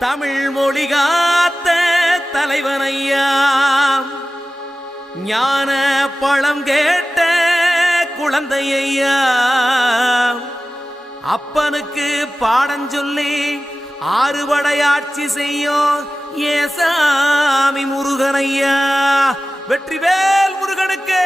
தமிழ் மொழி காத்த தலைவனையா, ஞான பழம் கேட்ட குழந்தையா, அப்பனுக்கு பாடஞ்சொல்லி ஆறுபடையாட்சி செய்யும் ஏசாமி முருகனையா. வெற்றிவேல் முருகனுக்கு.